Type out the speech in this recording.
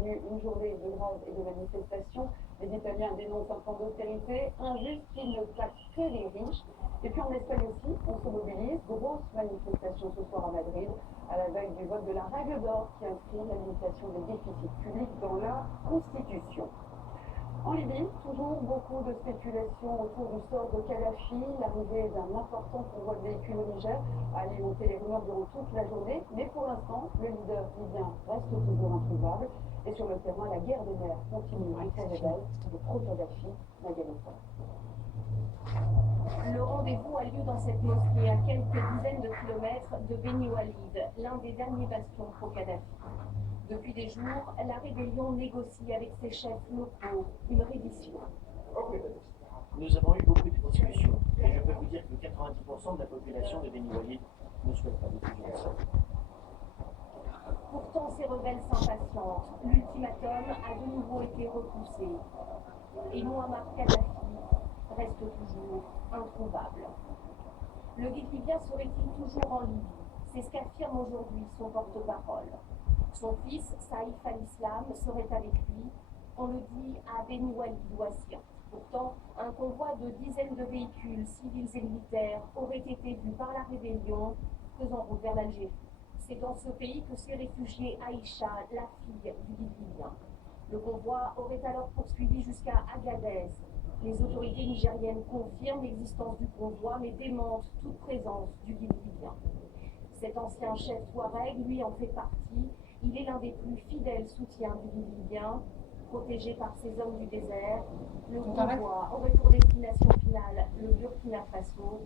tenu une journée de grève et de manifestation. Les Italiens dénoncent un plan d'austérité injuste qui ne taxe que les riches. Et puis en Espagne aussi, on se mobilise. Grosse manifestation ce soir à Madrid, à la veille du vote de la règle d'or qui inscrit la limitation des déficits publics dans la Constitution. En Libye, toujours beaucoup de spéculations autour du sort de Kadhafi. L'arrivée d'un important convoi de véhicules au Niger a alimenté les rumeurs durant toute la journée. Mais pour l'instant, le leader libyen reste toujours introuvable. Et sur le terrain, la guerre des mers continue entre rebelles et pro-Kadhafi. Magali. Le rendez-vous a lieu dans cette mosquée à quelques dizaines de kilomètres de Beni Walid, l'un des derniers bastions pro-Kadhafi. Depuis des jours, la rébellion négocie avec ses chefs locaux une reddition. Nous avons eu beaucoup de discussions et je peux vous dire que 90% de la population de Beni Walid ne souhaite pas de fusion de ça. Pourtant, ces rebelles s'impatientent. L'ultimatum a de nouveau été repoussé. Et Muammar Kadhafi reste toujours introuvable. Le guide libyen serait-il toujours en Libye? C'est ce qu'affirme aujourd'hui son porte-parole. Son fils, Saïf al-Islam, serait avec lui, on le dit, à Beni Walid ou à Sirte. Pourtant, un convoi de dizaines de véhicules civils et militaires aurait été vu par la rébellion faisant route vers l'Algérie. C'est dans ce pays que s'est réfugiée Aïcha, la fille du guide libyen. Le convoi aurait alors poursuivi jusqu'à Agadez. Les autorités nigériennes confirment l'existence du convoi mais démentent toute présence du guide libyen. Cet ancien chef Touareg, lui, en fait partie. Il est l'un des plus fidèles soutiens du guide libyen. Protégé par ces hommes du désert, le convoi aurait pour destination finale le Burkina Faso.